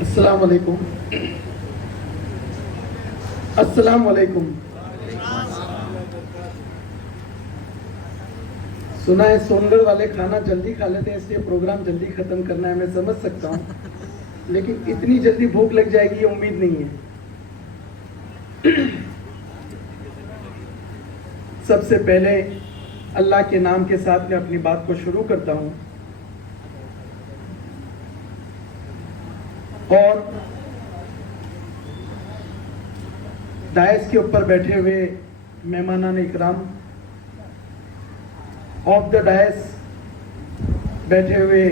अस्सलाम वालेकुम। अस्सलाम वालेकुम। सुना है सोनगढ़ वाले खाना जल्दी खा लेते हैं, इसलिए प्रोग्राम जल्दी खत्म करना है, मैं समझ सकता हूँ, लेकिन इतनी जल्दी भूख लग जाएगी ये उम्मीद नहीं है। सबसे पहले अल्लाह के नाम के साथ मैं अपनी बात को शुरू करता हूँ और डायस के ऊपर बैठे हुए मेहमानान इकराम, ऑफ द डायस बैठे हुए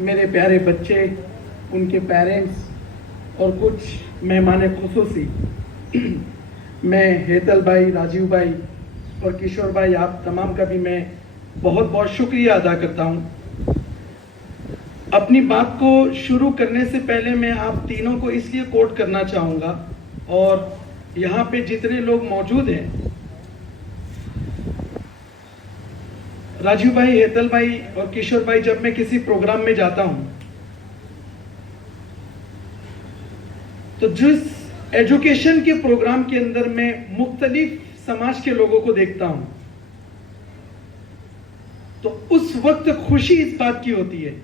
मेरे प्यारे बच्चे, उनके पेरेंट्स और कुछ मेहमान खुसूसी, मैं हेतल भाई, राजीव भाई और किशोर भाई, आप तमाम का भी मैं बहुत बहुत शुक्रिया अदा करता हूँ। अपनी बात को शुरू करने से पहले मैं आप तीनों को इसलिए कोट करना चाहूँगा, और यहाँ पे जितने लोग मौजूद हैं, राजीव भाई, हेतल भाई और किशोर भाई, जब मैं किसी प्रोग्राम में जाता हूँ तो जिस एजुकेशन के प्रोग्राम के अंदर मैं मुख्तलिफ समाज के लोगों को देखता हूं, तो उस वक्त खुशी इस बात की होती है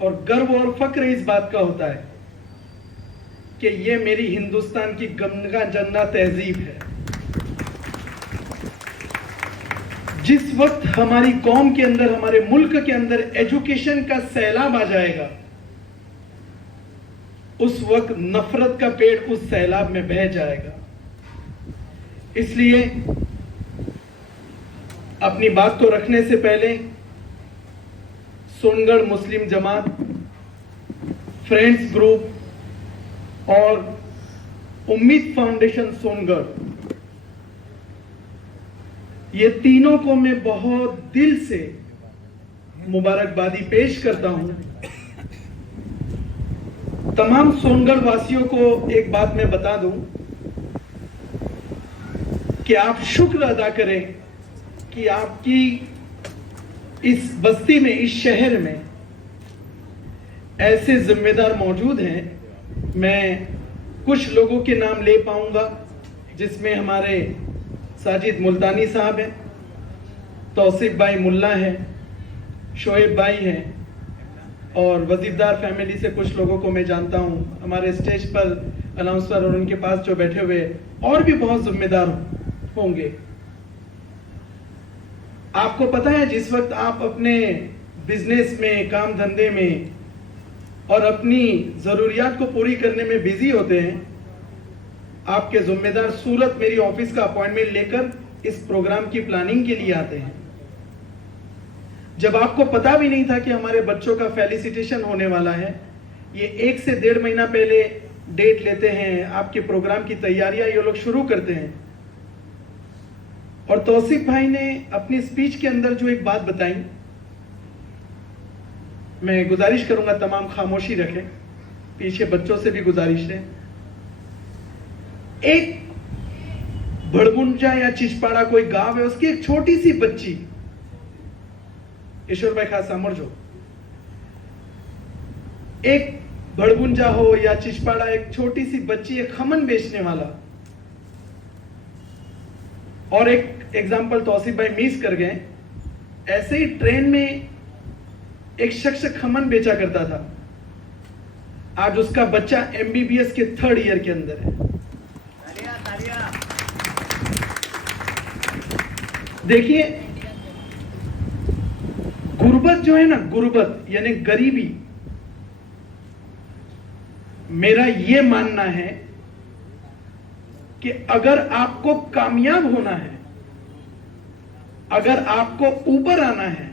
और गर्व और फक्र इस बात का होता है कि ये मेरी हिंदुस्तान की गंगा जन्ना तहजीब है। जिस वक्त हमारी कौम के अंदर, हमारे मुल्क के अंदर एजुकेशन का सैलाब आ जाएगा, उस वक्त नफरत का पेड़ उस सैलाब में बह जाएगा। इसलिए अपनी बात को रखने से पहले सोनगढ़ मुस्लिम जमात, फ्रेंड्स ग्रुप और उम्मीद फाउंडेशन सोनगढ़, ये तीनों को मैं बहुत दिल से मुबारकबादी पेश करता हूं। तमाम सोनगढ़ वासियों को एक बात मैं बता दूं कि आप शुक्र अदा करें कि आपकी इस बस्ती में, इस शहर में ऐसे जिम्मेदार मौजूद हैं। मैं कुछ लोगों के नाम ले पाऊंगा, जिसमें हमारे साजिद मुल्तानी साहब हैं, तौसीफ भाई मुल्ला हैं, शोएब भाई हैं, और वजीरदार फैमिली से कुछ लोगों को मैं जानता हूं। हमारे स्टेज पर अनाउंसर और उनके पास जो बैठे हुए और भी बहुत जिम्मेदार होंगे। आपको पता है, जिस वक्त आप अपने बिजनेस में, काम धंधे में और अपनी जरूरियात को पूरी करने में बिजी होते हैं, आपके जिम्मेदार सूरत मेरी ऑफिस का अपॉइंटमेंट लेकर इस प्रोग्राम की प्लानिंग के लिए आते हैं। जब आपको पता भी नहीं था कि हमारे बच्चों का फेलिसिटेशन होने वाला है, ये 1 से 1.5 महीना पहले डेट लेते हैं, आपके प्रोग्राम की तैयारियां ये लोग शुरू करते हैं। और तौसीफ भाई ने अपनी स्पीच के अंदर जो एक बात बताई, मैं गुजारिश करूंगा तमाम खामोशी रखें, पीछे बच्चों से भी गुजारिश है। एक भड़मुंजा या चिचपाड़ा कोई गांव है, उसकी एक छोटी सी बच्ची, ईश्वर भाई खासा मर्जो, एक भड़मुंजा हो या चिचपाड़ा, एक छोटी सी बच्ची, एक खमन बेचने वाला, और एक एग्जाम्पल तौसीफ भाई मिस कर गए, ऐसे ही ट्रेन में एक शख्स खमन बेचा करता था, आज उसका बच्चा MBBS के 3rd ईयर के अंदर है। देखिए, गुर्बत जो है ना, गुर्बत यानी गरीबी, मेरा यह मानना है कि अगर आपको कामयाब होना है, अगर आपको ऊपर आना है,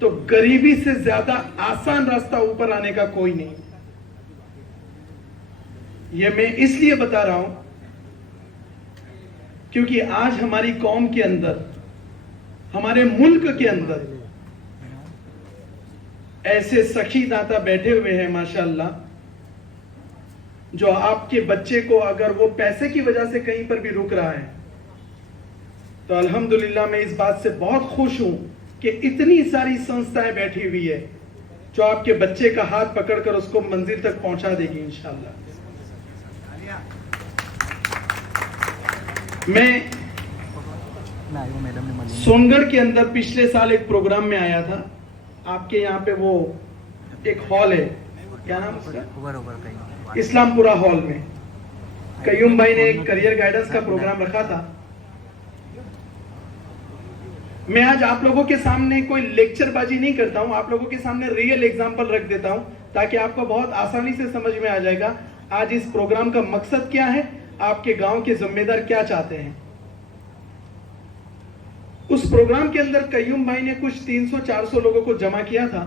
तो गरीबी से ज्यादा आसान रास्ता ऊपर आने का कोई नहीं। यह मैं इसलिए बता रहा हूं क्योंकि आज हमारी कौम के अंदर, हमारे मुल्क के अंदर ऐसे सखी दाता बैठे हुए हैं माशाअल्लाह, जो आपके बच्चे को अगर वो पैसे की वजह से कहीं पर भी रुक रहा है, तो अल्हम्दुलिल्लाह मैं इस बात से बहुत खुश हूं कि इतनी सारी संस्थाएं बैठी हुई है जो आपके बच्चे का हाथ पकड़कर उसको मंजिल तक पहुंचा देगी इंशाअल्लाह। मैं सोनगढ़ के अंदर पिछले साल एक प्रोग्राम में आया था। आपके यहाँ पे वो एक हॉल है, क्या नाम उसका, इस्लामपुरा हॉल में कयूम भाई ने एक करियर गाइडेंस का प्रोग्राम रखा था। मैं आज आप लोगों के सामने कोई लेक्चरबाजी नहीं करता हूं, आप लोगों के सामने रियल एग्जांपल रख देता हूं ताकि आपको बहुत आसानी से समझ में आ जाएगा आज इस प्रोग्राम का मकसद क्या है, आपके गांव के जिम्मेदार क्या चाहते हैं। उस प्रोग्राम के अंदर कयूम भाई ने कुछ 300-400 लोगों को जमा किया था,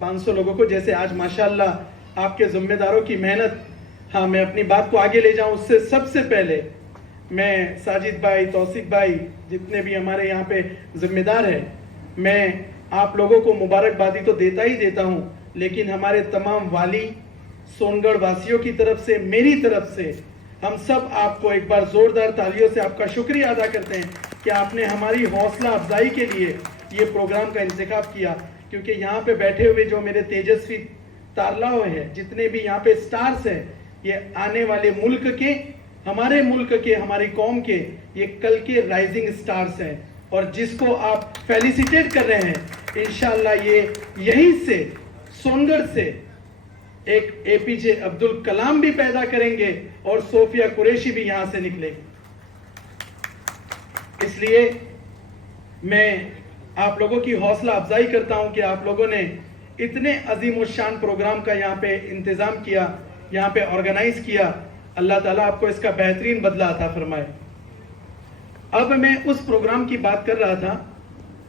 500 लोगों को, जैसे आज माशाल्लाह आपके जिम्मेदारों की मेहनत। हाँ, मैं अपनी बात को आगे ले जाऊं उससे सबसे पहले मैं साजिद भाई, तौसीफ भाई, जितने भी हमारे यहाँ पे जिम्मेदार हैं, मैं आप लोगों को मुबारकबादी तो देता ही देता हूं, लेकिन हमारे तमाम वाली सोनगढ़ वासियों की तरफ से, मेरी तरफ से, हम सब आपको एक बार जोरदार तालियों से आपका शुक्रिया अदा करते हैं कि आपने हमारी हौसला अफजाई के लिए ये प्रोग्राम का इंतखाब किया। क्योंकि यहाँ पे बैठे हुए जो मेरे तेजस्वी तारलाओ हैं, जितने भी यहाँ पे स्टार्स हैं, ये आने वाले मुल्क के, हमारे मुल्क के, हमारी कौम के, ये कल के राइजिंग स्टार्स हैं। और जिसको आप फेलिसिटेट कर रहे हैं, इंशाअल्लाह ये यहीं से, सोनगढ़ से एक एपीजे अब्दुल कलाम भी पैदा करेंगे और सोफिया कुरैशी भी यहां से निकलेगी। इसलिए मैं आप लोगों की हौसला अफजाई करता हूं कि आप लोगों ने इतने अजीमुशान प्रोग्राम का यहाँ पे इंतजाम किया, यहाँ पे ऑर्गेनाइज किया। अल्लाह ताला आपको इसका बेहतरीन बदला अता फरमाए। अब मैं उस प्रोग्राम की बात कर रहा था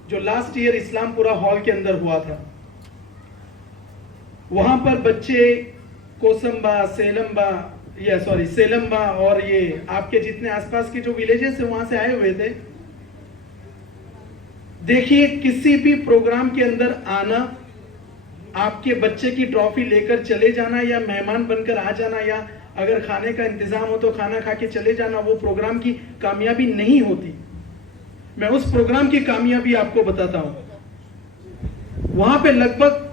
जो लास्ट ईयर इस्लामपुरा हॉल के अंदर हुआ था। वहां पर बच्चे कोसंबा, सेलम्बा और ये आपके जितने आसपास के जो विलेजेस है वहां से आए हुए थे। देखिए, किसी भी प्रोग्राम के अंदर आना, आपके बच्चे की ट्रॉफी लेकर चले जाना या मेहमान बनकर आ जाना, या अगर खाने का इंतजाम हो तो खाना खा के चले जाना, वो प्रोग्राम की कामयाबी नहीं होती। मैं उस प्रोग्राम की कामयाबी आपको बताता हूं। वहां पे लगभग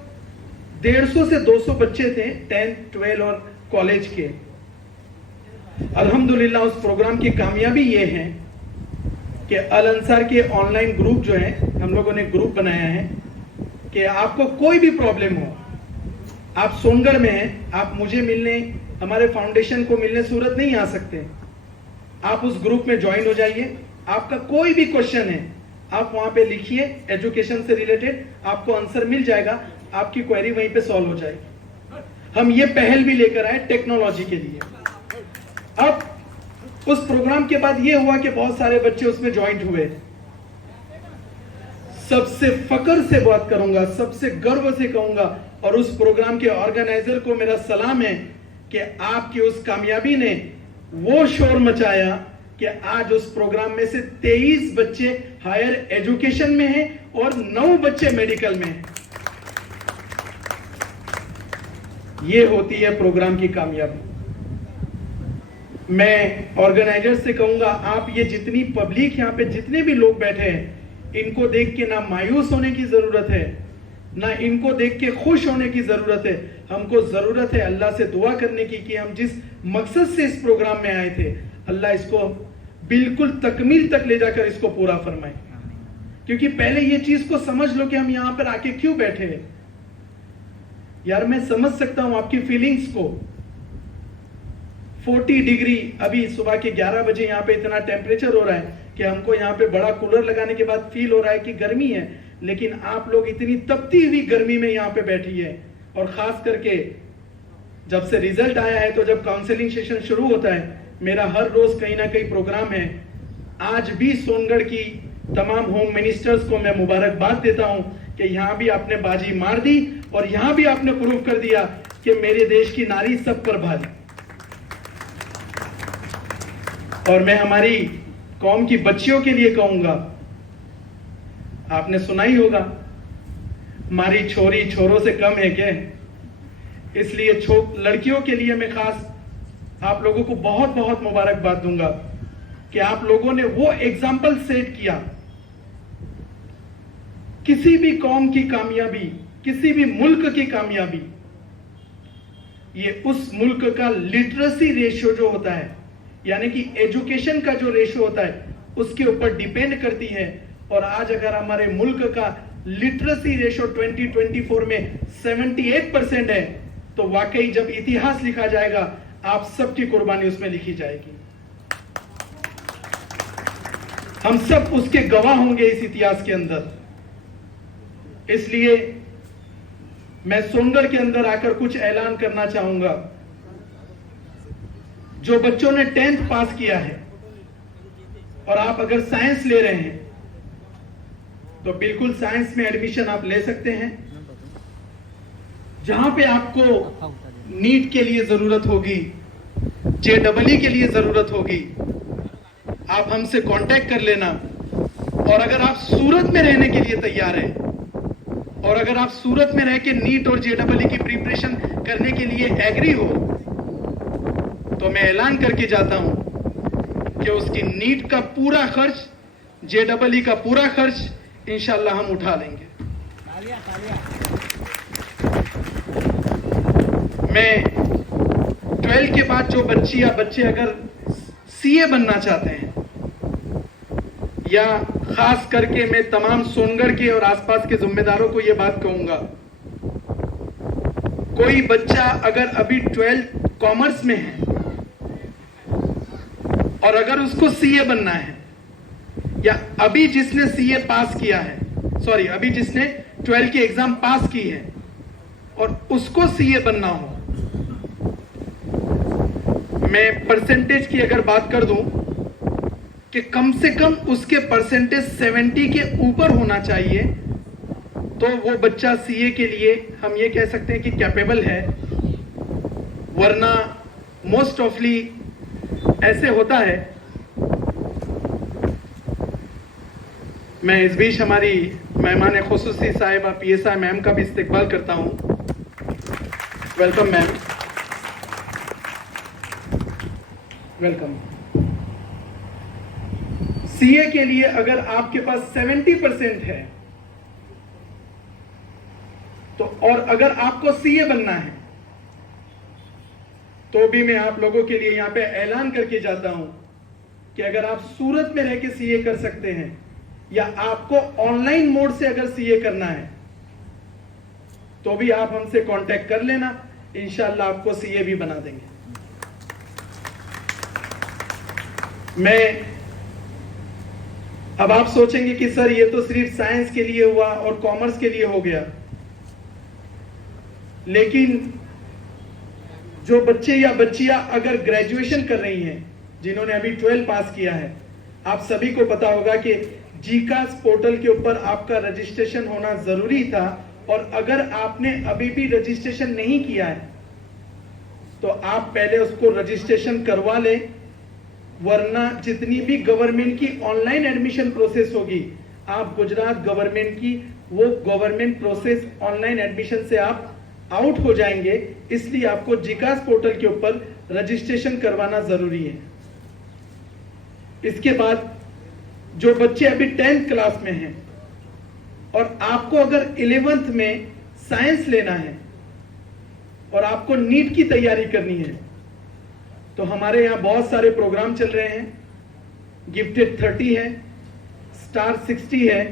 150 से 200 बच्चे थे, 10th, 12 और कॉलेज के। अल्हम्दुलिल्लाह उस प्रोग्राम की कामयाबी ये है कि अल अंसार के ऑनलाइन ग्रुप जो है, हम लोगों ने ग्रुप बनाया है कि आपको कोई भी प्रॉब्लम हो, आप सोनगढ़ में हैं, आप मुझे मिलने, हमारे फाउंडेशन को मिलने सूरत नहीं आ सकते, आप उस ग्रुप में ज्वाइन हो जाइए। आपका कोई भी क्वेश्चन है, आप वहां पे लिखिए, एजुकेशन से रिलेटेड, आपको आंसर मिल जाएगा, आपकी क्वेरी वहीं पे सॉल्व हो जाएगी। हम ये पहल भी लेकर आए टेक्नोलॉजी के लिए। अब उस प्रोग्राम के बाद ये हुआ कि बहुत सारे बच्चे उसमें ज्वाइन हुए। सबसे फक्र से बात करूंगा, सबसे गर्व से कहूंगा, और उस प्रोग्राम के ऑर्गेनाइजर को मेरा सलाम है कि आपकी उस कामयाबी ने वो शोर मचाया कि आज उस प्रोग्राम में से 23 बच्चे हायर एजुकेशन में हैं और 9 बच्चे मेडिकल में हैं। ये होती है प्रोग्राम की कामयाबी। मैं ऑर्गेनाइजर से कहूंगा, आप ये जितनी पब्लिक यहाँ पे जितने भी लोग बैठे हैं, इनको देख के ना मायूस होने की जरूरत है, ना इनको देख के खुश होने की जरूरत है। हमको जरूरत है अल्लाह से दुआ करने की कि हम जिस मकसद से इस प्रोग्राम में आए थे, अल्लाह इसको बिल्कुल तकमील तक ले जाकर इसको पूरा फरमाए। क्योंकि पहले ये चीज को समझ लो कि हम यहाँ पर आके क्यों बैठे हैं। यार, मैं समझ सकता हूं आपकी फीलिंग्स को। 40 डिग्री अभी सुबह के 11 बजे यहाँ पे इतना टेम्परेचर हो रहा है कि हमको यहाँ पे बड़ा कूलर लगाने के बाद फील हो रहा है कि गर्मी है, लेकिन आप लोग इतनी तपती हुई गर्मी में यहाँ पे बैठी है। और खास करके जब से रिजल्ट आया है, तो जब काउंसलिंग सेशन शुरू होता है, मेरा हर रोज कहीं ना कहीं प्रोग्राम है। आज भी सोनगढ़ की तमाम होम मिनिस्टर्स को मैं मुबारकबाद देता हूं कि यहाँ भी आपने बाजी मार दी और यहाँ भी आपने प्रूव कर दिया कि मेरे देश की नारी सब पर भारी। और मैं हमारी कौम की बच्चियों के लिए कहूंगा, आपने सुना ही होगा, हमारी छोरी छोरों से कम है क्या। इसलिए लड़कियों के लिए मैं खास आप लोगों को बहुत बहुत मुबारकबाद दूंगा कि आप लोगों ने वो एग्जाम्पल सेट किया। किसी भी कौम की कामयाबी किसी भी मुल्क की कामयाबी ये उस मुल्क का लिटरेसी रेशियो जो होता है, यानी कि एजुकेशन का जो रेशियो होता है, उसके ऊपर डिपेंड करती है। और आज अगर हमारे मुल्क का लिटरेसी रेशियो 2024 में 78% है, तो वाकई जब इतिहास लिखा जाएगा, आप सबकी कुर्बानी उसमें लिखी जाएगी। हम सब उसके गवाह होंगे इस इतिहास के अंदर। इसलिए मैं सोनगढ़ के अंदर आकर कुछ ऐलान करना चाहूंगा। जो बच्चों ने 10th पास किया है और आप अगर साइंस ले रहे हैं, तो बिल्कुल साइंस में एडमिशन आप ले सकते हैं। जहां पे आपको नीट के लिए जरूरत होगी, JEE के लिए जरूरत होगी, आप हमसे कांटेक्ट कर लेना। और अगर आप सूरत में रहने के लिए तैयार हैं, और अगर आप सूरत में रह के नीट और JEE की प्रिपरेशन करने के लिए एग्री हो, तो मैं ऐलान करके जाता हूं कि उसकी नीट का पूरा खर्च, JEE का पूरा खर्च इंशाल्लाह हम उठा लेंगे। मैं 12 के बाद जो बच्ची या बच्चे अगर CA बनना चाहते हैं, या खास करके मैं तमाम सोनगढ़ के और आसपास के जिम्मेदारों को यह बात कहूंगा, कोई बच्चा अगर अभी 12th कॉमर्स में है और अगर उसको CA बनना है, या अभी जिसने CA पास किया है, सॉरी अभी जिसने 12 की एग्जाम पास की है और उसको CA बनना हो, मैं परसेंटेज की अगर बात कर दूं कि कम से कम उसके परसेंटेज 70 के ऊपर होना चाहिए, तो वो बच्चा CA के लिए हम ये कह सकते हैं कि कैपेबल है। वरना मोस्ट ऑफली ऐसे होता है। मैं इस बीच हमारी मेहमान खुसूसी साहिबा PSI मैम का भी इस्तेकबाल करता हूं। Welcome ma'am, welcome. CA के लिए अगर आपके पास 70% है, तो और अगर आपको CA बनना है, तो भी मैं आप लोगों के लिए यहां पे ऐलान करके जाता हूं कि अगर आप सूरत में रह के CA कर सकते हैं, या आपको ऑनलाइन मोड से अगर CA करना है, तो भी आप हमसे कांटेक्ट कर लेना, इंशाल्लाह आपको CA भी बना देंगे। मैं अब आप सोचेंगे कि सर ये तो सिर्फ साइंस के लिए हुआ और कॉमर्स के लिए हो गया, लेकिन जो बच्चे या बच्चियां अगर ग्रेजुएशन कर रही हैं, जिन्होंने अभी 12 पास किया है, आप सभी को पता होगा कि GCAS पोर्टल के ऊपर आपका रजिस्ट्रेशन होना जरूरी था। और अगर आपने अभी भी रजिस्ट्रेशन नहीं किया है, तो आप पहले उसको रजिस्ट्रेशन करवा लें, वरना जितनी भी गवर्नमेंट की ऑनलाइन एडमिशन प्रोसेस होगी, आप गुजरात गवर्नमेंट की वो गवर्नमेंट प्रोसेस ऑनलाइन एडमिशन से आप आउट हो जाएंगे। इसलिए आपको GCAS पोर्टल के ऊपर रजिस्ट्रेशन करवाना जरूरी है। इसके बाद जो बच्चे अभी 10th क्लास में हैं और आपको अगर 11th में साइंस लेना है और आपको नीट की तैयारी करनी है, तो हमारे यहां बहुत सारे प्रोग्राम चल रहे हैं। गिफ्टेड 30 है, स्टार 60 है,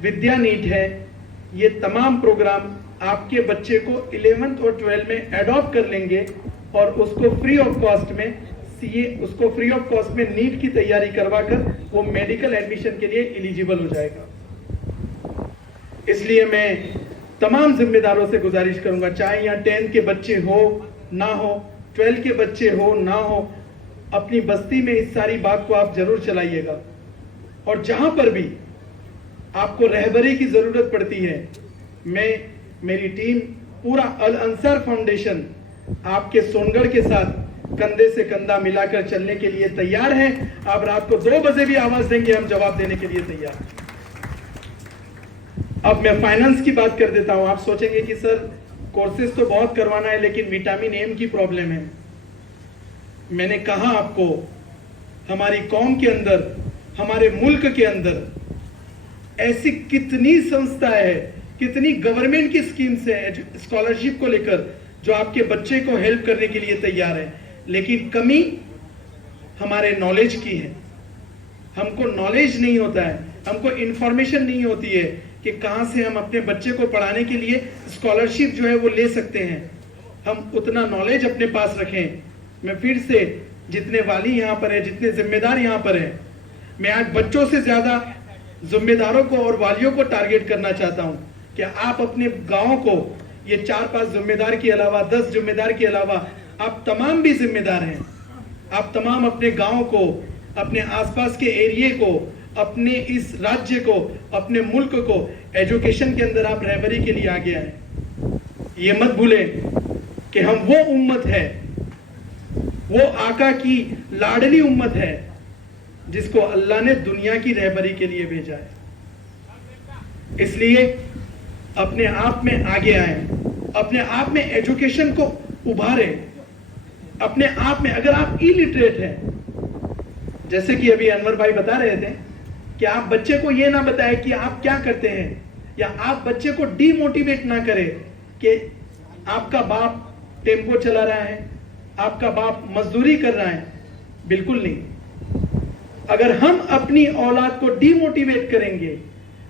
विद्या नीट है। ये तमाम प्रोग्राम आपके बच्चे को 11th और 12th में अडॉप्ट कर लेंगे और उसको फ्री ऑफ कॉस्ट में CA, उसको फ्री ऑफ कॉस्ट में नीट की तैयारी करवाकर वो मेडिकल एडमिशन के लिए एलिजिबल हो जाएगा। इसलिए मैं तमाम जिम्मेदारों से गुजारिश करूंगा, चाहे यहाँ 10th के बच्चे हो ना हो, 12th के बच्चे हो ना हो, अपनी बस्ती में इस सारी बात को आप जरूर चलाइएगा। और जहां पर भी आपको रहबरी की जरूरत पड़ती है, मेरी टीम, पूरा अल अंसार फाउंडेशन आपके सोनगढ़ के साथ कंधे से कंधा मिलाकर चलने के लिए तैयार है। आप रात को 2 बजे भी आवाज देंगे, हम जवाब देने के लिए तैयार हैं। अब मैं फाइनेंस की बात कर देता हूं। आप सोचेंगे कि सर कोर्सेज तो बहुत करवाना है, लेकिन विटामिन एम की प्रॉब्लम है। मैंने कहा आपको, हमारी कौम के अंदर, हमारे मुल्क के अंदर ऐसी कितनी संस्था है कितनी गवर्नमेंट की स्कीम्स है स्कॉलरशिप को लेकर जो आपके बच्चे को हेल्प करने के लिए तैयार है, लेकिन कमी हमारे नॉलेज की है। हमको नॉलेज नहीं होता है, हमको इंफॉर्मेशन नहीं होती है कि कहां से हम अपने बच्चे को पढ़ाने के लिए स्कॉलरशिप जो है वो ले सकते हैं। हम उतना नॉलेज अपने पास रखें। मैं फिर से जितने वाली यहाँ पर है, जितने जिम्मेदार यहाँ पर है, मैं आज बच्चों से ज्यादा जिम्मेदारों को और वालियों को टारगेट करना चाहता हूं कि आप अपने गांव को, ये 4-5 जिम्मेदार के अलावा, 10 जिम्मेदार के अलावा आप तमाम भी जिम्मेदार हैं। आप तमाम अपने गांव को, अपने आसपास के एरिया को, अपने इस राज्य को, अपने मुल्क को एजुकेशन के अंदर आप रहबरी के लिए आगे आए। ये मत भूलें कि हम वो उम्मत है, वो आका की लाडली उम्मत है जिसको अल्लाह ने दुनिया की रहबरी के लिए भेजा है। इसलिए अपने आप में आगे आए, अपने आप में एजुकेशन को उभारें। अपने आप में, अगर आप इलिटरेट हैं, जैसे कि अभी अनवर भाई बता रहे थे कि आप बच्चे को यह ना बताएं कि आप क्या करते हैं, या आप बच्चे को डीमोटिवेट ना करें कि आपका बाप टेम्पो चला रहा है, आपका बाप मजदूरी कर रहा है। बिल्कुल नहीं। अगर हम अपनी औलाद को डीमोटिवेट करेंगे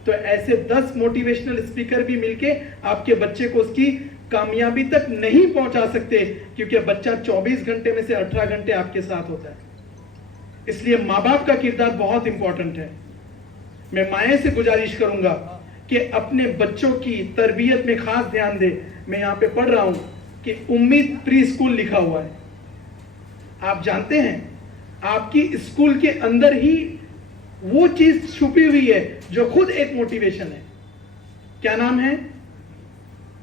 तो ऐसे 10 मोटिवेशनल स्पीकर भी मिलके आपके बच्चे को उसकी कामयाबी तक नहीं पहुंचा सकते, क्योंकि बच्चा 24 घंटे में से 18 घंटे आपके साथ होता है। इसलिए माँ बाप का किरदार बहुत इंपॉर्टेंट है। मैं माए से गुजारिश करूंगा कि अपने बच्चों की तरबियत में खास ध्यान दे। मैं यहां पे पढ़ रहा हूं कि उम्मीद प्री स्कूल लिखा हुआ है। आप जानते हैं आपकी स्कूल के अंदर ही वो चीज छुपी हुई है जो खुद एक मोटिवेशन है। क्या नाम है?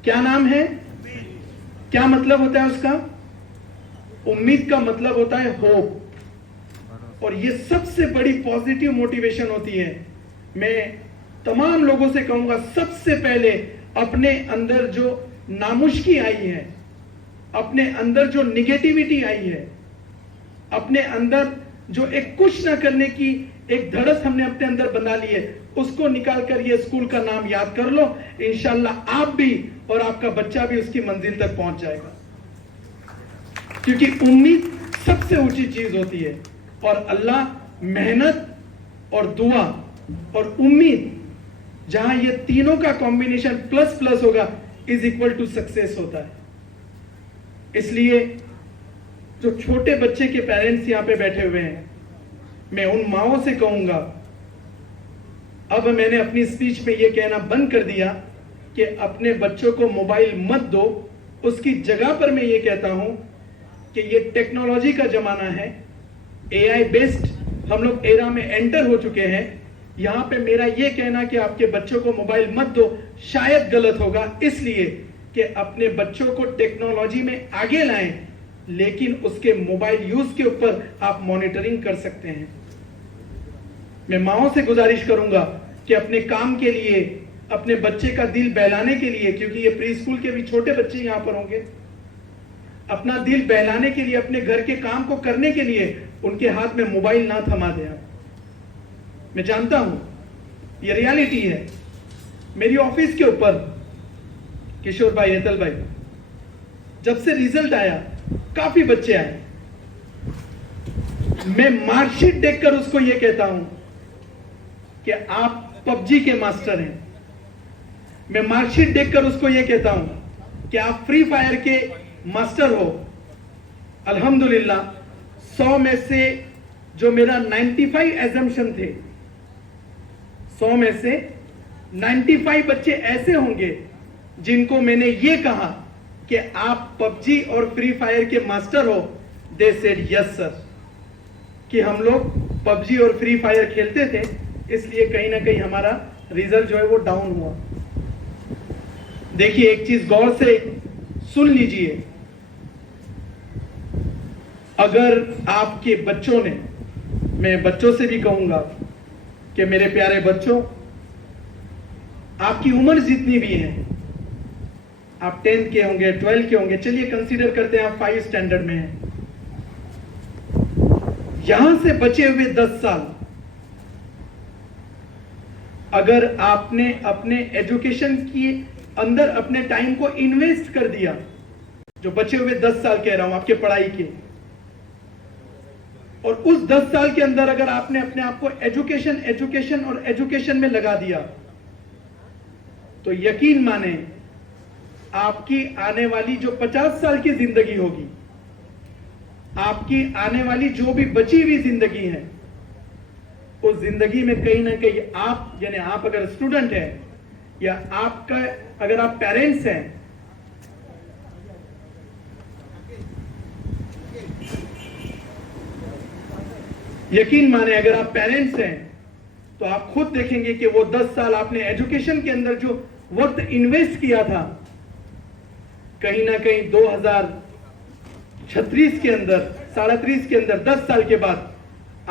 क्या नाम है? क्या मतलब होता है उसका? उम्मीद का मतलब होता है होप, और ये सबसे बड़ी पॉजिटिव मोटिवेशन होती है। मैं तमाम लोगों से कहूंगा, सबसे पहले अपने अंदर जो नामुश्की आई है, अपने अंदर जो निगेटिविटी आई है, अपने अंदर जो एक कुछ ना करने की एक धड़स हमने अपने अंदर बना ली है, उसको निकाल कर ये स्कूल का नाम याद कर लो। इंशाल्लाह आप भी और आपका बच्चा भी उसकी मंजिल तक पहुंच जाएगा, क्योंकि उम्मीद सबसे ऊंची चीज होती है। और अल्लाह मेहनत और दुआ और उम्मीद, जहां ये तीनों का कॉम्बिनेशन प्लस प्लस होगा, इज इक्वल टू सक्सेस होता है। इसलिए जो छोटे बच्चे के पेरेंट्स यहां पे बैठे हुए हैं, मैं उन माओं से कहूंगा, अब मैंने अपनी स्पीच में यह कहना बंद कर दिया कि अपने बच्चों को मोबाइल मत दो। उसकी जगह पर मैं ये कहता हूं कि ये टेक्नोलॉजी का जमाना है, एआई बेस्ड हम लोग एरा में एंटर हो चुके हैं। यहां पे मेरा ये कहना कि आपके बच्चों को मोबाइल मत दो शायद गलत होगा, इसलिए कि अपने बच्चों को टेक्नोलॉजी में आगे लाएं, लेकिन उसके मोबाइल यूज के ऊपर आप मॉनिटरिंग कर सकते हैं। मैं माओं से गुजारिश करूंगा कि अपने काम के लिए, अपने बच्चे का दिल बहलाने के लिए, क्योंकि ये प्री स्कूल के भी छोटे बच्चे यहां पर होंगे, अपना दिल बहलाने के लिए, अपने घर के काम को करने के लिए उनके हाथ में मोबाइल ना थमा दें आप। मैं जानता हूं ये रियलिटी है। मेरी ऑफिस के ऊपर किशोर भाई, हेतल भाई, जब से रिजल्ट आया काफी बच्चे आए। मैं मार्कशीट देखकर उसको यह कहता हूं कि आप पबजी के मास्टर हैं। मैं मार्कशीट देखकर उसको यह कहता हूं कि आप फ्री फायर के मास्टर हो। अल्हम्दुलिल्लाह 100 में से जो मेरा 95 एजम्पशन थे, 100 में से 95 बच्चे ऐसे होंगे जिनको मैंने ये कहा कि आप पबजी और फ्री फायर के मास्टर हो। दे सेड यस सर, कि हम लोग पबजी और फ्री फायर खेलते थे, इसलिए कहीं ना कहीं हमारा रिजल्ट जो है वो डाउन हुआ। देखिए, एक चीज गौर से सुन लीजिए, अगर आपके बच्चों ने, मैं बच्चों से भी कहूंगा कि मेरे प्यारे बच्चों, आपकी उम्र जितनी भी है, आप 10th के होंगे, 12th के होंगे, चलिए कंसीडर करते हैं आप 5 स्टैंडर्ड में हैं, यहां से बचे हुए 10 साल अगर आपने अपने एजुकेशन की अंदर अपने टाइम को इन्वेस्ट कर दिया, जो बचे हुए 10 साल कह रहा हूं आपके पढ़ाई के, और उस 10 साल के अंदर अगर आपने अपने आप को एजुकेशन और एजुकेशन में लगा दिया, तो यकीन माने आपकी आने वाली जो 50 साल की जिंदगी होगी, आपकी आने वाली जो भी बची हुई जिंदगी है, उस जिंदगी में कहीं ना कहीं आप, यानी आप अगर स्टूडेंट हैं या आपका अगर आप पेरेंट्स हैं, यकीन माने अगर आप पेरेंट्स हैं तो आप खुद देखेंगे कि वो 10 साल आपने एजुकेशन के अंदर जो वक्त इन्वेस्ट किया था, कहीं ना कहीं 2036 के अंदर, 37 के अंदर 10 साल के बाद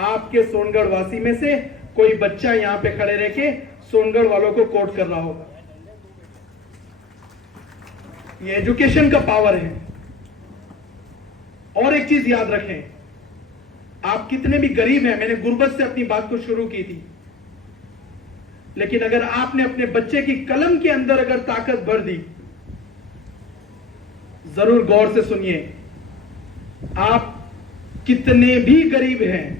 आपके सोनगढ़ वासी में से कोई बच्चा यहां पे खड़े रह के सोनगढ़ वालों को कोट कर रहा होगा। ये एजुकेशन का पावर है। और एक चीज याद रखें, आप कितने भी गरीब हैं, मैंने गुर्बत से अपनी बात को शुरू की थी, लेकिन अगर आपने अपने बच्चे की कलम के अंदर अगर ताकत भर दी, जरूर गौर से सुनिए, आप कितने भी गरीब हैं,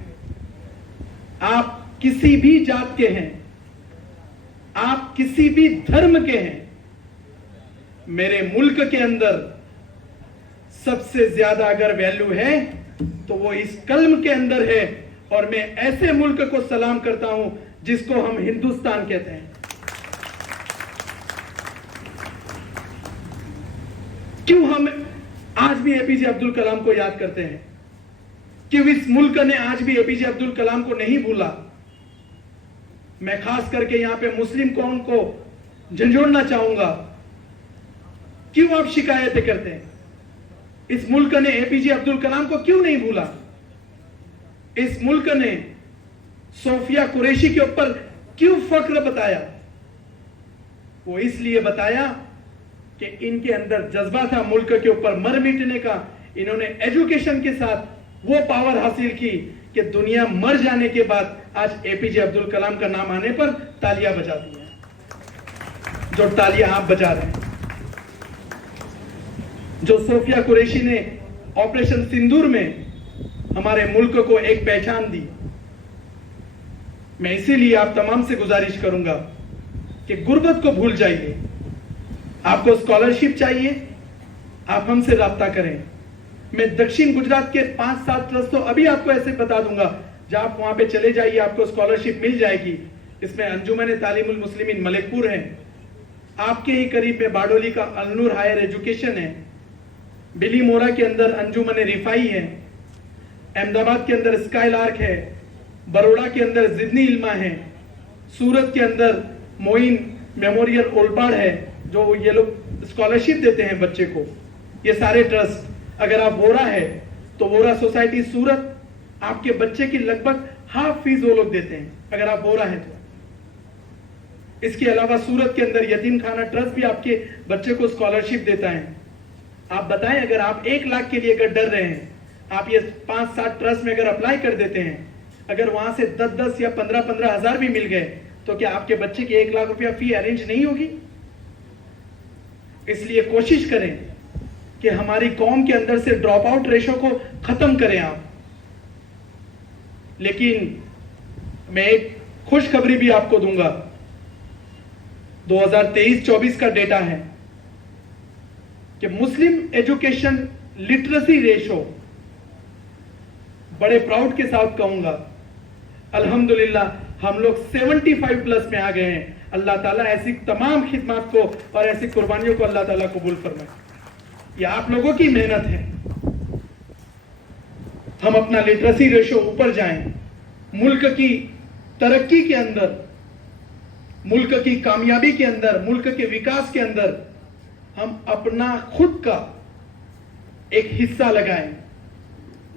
आप किसी भी जात के हैं, आप किसी भी धर्म के हैं, मेरे मुल्क के अंदर सबसे ज्यादा अगर वैल्यू है तो वो इस कलम के अंदर है। और मैं ऐसे मुल्क को सलाम करता हूं जिसको हम हिंदुस्तान कहते हैं। क्यों हम आज भी एपीजे अब्दुल कलाम को याद करते हैं? क्यों इस मुल्क ने आज भी एपीजे अब्दुल कलाम को नहीं भूला? मैं खास करके यहां पे मुस्लिम कौम को झंझोड़ना चाहूंगा। क्यों आप शिकायतें करते हैं? इस मुल्क ने एपीजे अब्दुल कलाम को क्यों नहीं भूला? इस मुल्क ने सोफिया कुरैशी के ऊपर क्यों फख्र बताया? वो इसलिए बताया कि इनके अंदर जज्बा था मुल्क के ऊपर मर मिटने का। इन्होंने एजुकेशन के साथ वो पावर हासिल की कि दुनिया मर जाने के बाद आज एपीजे अब्दुल कलाम का नाम आने पर तालियां बजाती हैं, जो तालियां आप बजा रहे हैं। जो सोफिया कुरैशी ने ऑपरेशन सिंदूर में हमारे मुल्क को एक पहचान दी। मैं इसीलिए आप तमाम से गुजारिश करूंगा कि गुर्बत को भूल जाइए। आपको स्कॉलरशिप चाहिए, आप हमसे राब्ता करें। मैं दक्षिण गुजरात के 5-7 ट्रस्ट तो अभी आपको ऐसे बता दूंगा, जब आप वहां पे चले जाइए आपको स्कॉलरशिप मिल जाएगी। इसमें अंजुमन तालीमुल मुस्लिमीन मलिकपुर है, आपके ही करीब में बारडोली का अलनूर हायर एजुकेशन है, बिलीमोरा के अंदर अंजुमन रिफाई है, अहमदाबाद के अंदर स्काईलार्क है, बड़ौदा के अंदर जिदनी इल्मा है, सूरत के अंदर मोइन मेमोरियल ओलपाड़ है, जो ये लोग स्कॉलरशिप देते हैं बच्चे को। ये सारे ट्रस्ट, अगर आप वोरा है तो वोरा सोसाइटी सूरत आपके बच्चे की लगभग हाफ फीस वो लोग देते हैं, अगर आप वोरा है तो। इसके अलावा सूरत के अंदर यतीम खाना ट्रस्ट भी आपके बच्चे को स्कॉलरशिप देता है। आप बताएं, अगर आप 1 लाख के लिए अगर डर रहे हैं, आप ये 5-7 ट्रस्ट में अगर अप्लाई कर देते हैं, अगर वहां से 10-10 या 15-15 हजार भी मिल गए, तो क्या आपके बच्चे की 1 लाख रुपया फी अरेंज नहीं होगी? इसलिए कोशिश करें कि हमारी कौम के अंदर से ड्रॉप आउट रेशो को खत्म करें आप। लेकिन मैं एक खुशखबरी भी आपको दूंगा, 2023-24 का डेटा है कि मुस्लिम एजुकेशन लिटरेसी रेशो, बड़े प्राउड के साथ कहूंगा, अल्हम्दुलिल्लाह हम लोग 75 प्लस में आ गए हैं। अल्लाह ताला ऐसी तमाम खिदमत को और ऐसी कुर्बानियों को अल्लाह ताला कबूल फरमाए। ये आप लोगों की मेहनत है। हम अपना लिटरेसी रेशो ऊपर जाएं, मुल्क की तरक्की के अंदर, मुल्क की कामयाबी के अंदर, मुल्क के विकास के अंदर हम अपना खुद का एक हिस्सा लगाएं।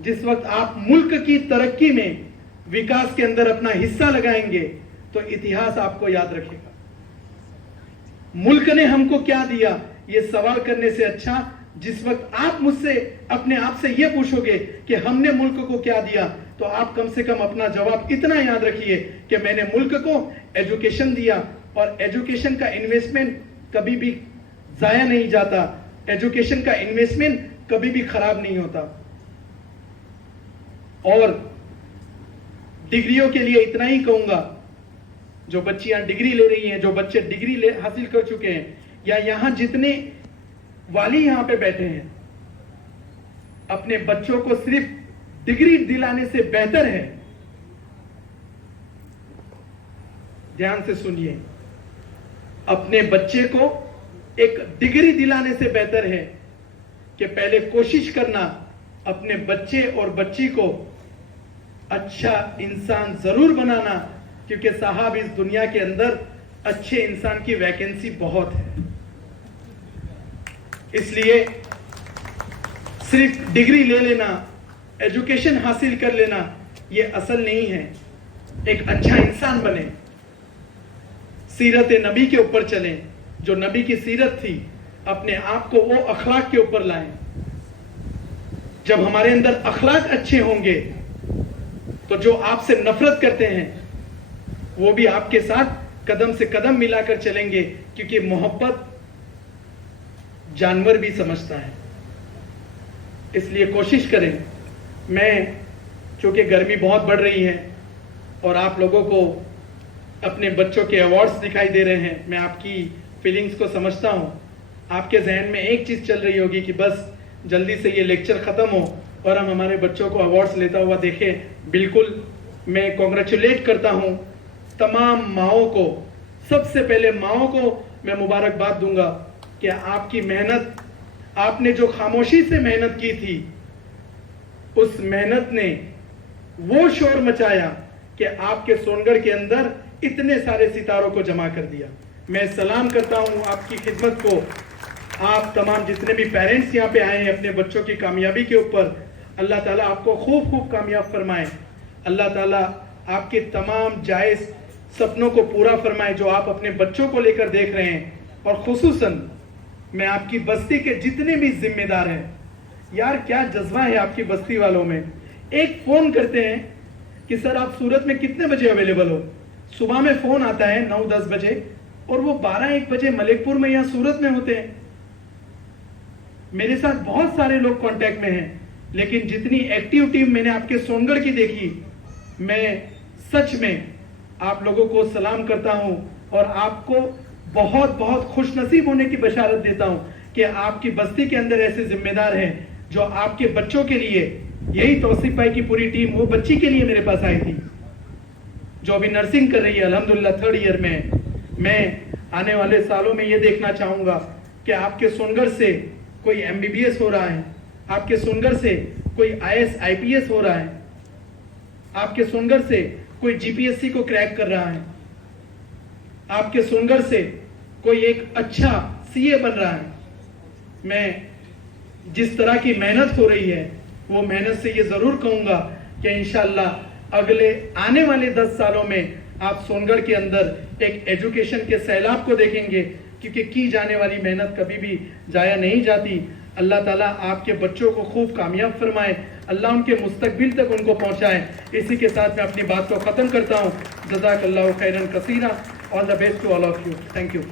जिस वक्त आप मुल्क की तरक्की में, विकास के अंदर अपना हिस्सा लगाएंगे तो इतिहास आपको याद रखेगा। मुल्क ने हमको क्या दिया, यह सवाल करने से अच्छा जिस वक्त आप मुझसे अपने आप से यह पूछोगे कि हमने मुल्क को क्या दिया, तो आप कम से कम अपना जवाब इतना याद रखिए कि मैंने मुल्क को एजुकेशन दिया, और एजुकेशन का इन्वेस्टमेंट कभी भी जाया नहीं जाता, एजुकेशन का इन्वेस्टमेंट कभी भी खराब नहीं होता। और डिग्रियों के लिए इतना ही कहूंगा, जो बच्चियां डिग्री ले रही हैं, जो बच्चे डिग्री हासिल कर चुके हैं, या यहां जितने वाली यहां पे बैठे हैं, अपने बच्चों को सिर्फ डिग्री दिलाने से बेहतर है, ध्यान से सुनिए, अपने बच्चे को एक डिग्री दिलाने से बेहतर है कि पहले कोशिश करना अपने बच्चे और बच्ची को अच्छा इंसान जरूर बनाना, क्योंकि साहब इस दुनिया के अंदर अच्छे इंसान की वैकेंसी बहुत है। इसलिए सिर्फ डिग्री ले लेना, एजुकेशन हासिल कर लेना, यह असल नहीं है। एक अच्छा इंसान बने, सीरत नबी के ऊपर चलें, जो नबी की सीरत थी, अपने आप को वो अखलाक के ऊपर लाएं। जब हमारे अंदर अखलाक अच्छे होंगे तो जो आपसे नफरत करते हैं वो भी आपके साथ कदम से कदम मिलाकर चलेंगे, क्योंकि मोहब्बत जानवर भी समझता है। इसलिए कोशिश करें। मैं, चूंकि गर्मी बहुत बढ़ रही है और आप लोगों को अपने बच्चों के अवार्ड्स दिखाई दे रहे हैं, मैं आपकी फीलिंग्स को समझता हूं। आपके जहन में एक चीज चल रही होगी कि बस जल्दी से ये लेक्चर खत्म हो और हम हमारे बच्चों को अवार्ड्स लेता हुआ देखें। बिल्कुल, मैं कॉन्ग्रेचुलेट करता हूं तमाम माओं को। सबसे पहले माओं को मैं मुबारकबाद दूंगा कि आपकी मेहनत, आपने जो खामोशी से मेहनत की थी, उस मेहनत ने वो शोर मचाया कि आपके सोनगढ़ के अंदर इतने सारे सितारों को जमा कर दिया। मैं सलाम करता हूं आपकी खिदमत को। आप तमाम जितने भी पेरेंट्स यहाँ पे आए हैं अपने बच्चों की कामयाबी के ऊपर, अल्लाह ताला आपको खूब खूब कामयाब फरमाए। अल्लाह ताला आपके तमाम जायज सपनों को पूरा फरमाए जो आप अपने बच्चों को लेकर देख रहे हैं। और खुसूसन मैं आपकी बस्ती के जितने भी जिम्मेदार हैं, यार क्या जज्बा है आपकी बस्ती वालों में। एक फोन करते हैं कि सर आप सूरत में कितने बजे अवेलेबल हो। सुबह में फोन आता है 9-10 बजे और वो 12-1 बजे मलिकपुर में या सूरत में होते हैं। मेरे साथ बहुत सारे लोग कांटेक्ट में हैं, लेकिन जितनी एक्टिव टीम मैंने आपके सोनगढ़ की देखी, मैं सच में आप लोगों को सलाम करता हूं और आपको बहुत बहुत खुशनसीब होने की बशारत देता हूं कि आपकी बस्ती के अंदर ऐसे जिम्मेदार हैं जो आपके बच्चों के लिए, यही तौसीफ भाई की पूरी टीम वो बच्ची के लिए मेरे पास आई थी जो अभी नर्सिंग कर रही है अल्हम्दुलिल्लाह 3rd ईयर में। मैं आने वाले सालों में ये देखना चाहूंगा कि आपके सोनगढ़ से कोई MBBS हो रहा है, आपके सोनगढ़ से कोई IAS IPS हो रहा है, आपके सोनगढ़ से कोई GPSC को क्रैक कर रहा है, आपके सोनगढ़ से कोई एक अच्छा CA बन रहा है। मैं जिस तरह की मेहनत हो रही है, वो मेहनत से ये जरूर कहूंगा कि इंशाल्लाह अगले आने वाले 10 सालों में आप सोनगढ़ के अंदर एक एजुकेशन के सैलाब को देखेंगे, क्योंकि की जाने वाली मेहनत कभी भी जाया नहीं जाती। अल्लाह ताला आपके बच्चों को खूब कामयाब फरमाए, अल्लाह उनके मुस्तकबिल तक उनको पहुंचाए। इसी के साथ मैं अपनी बात को खत्म करता हूं। जज़ाकल्लाहु खैरन कसीरा। All the best to all of you. Thank you.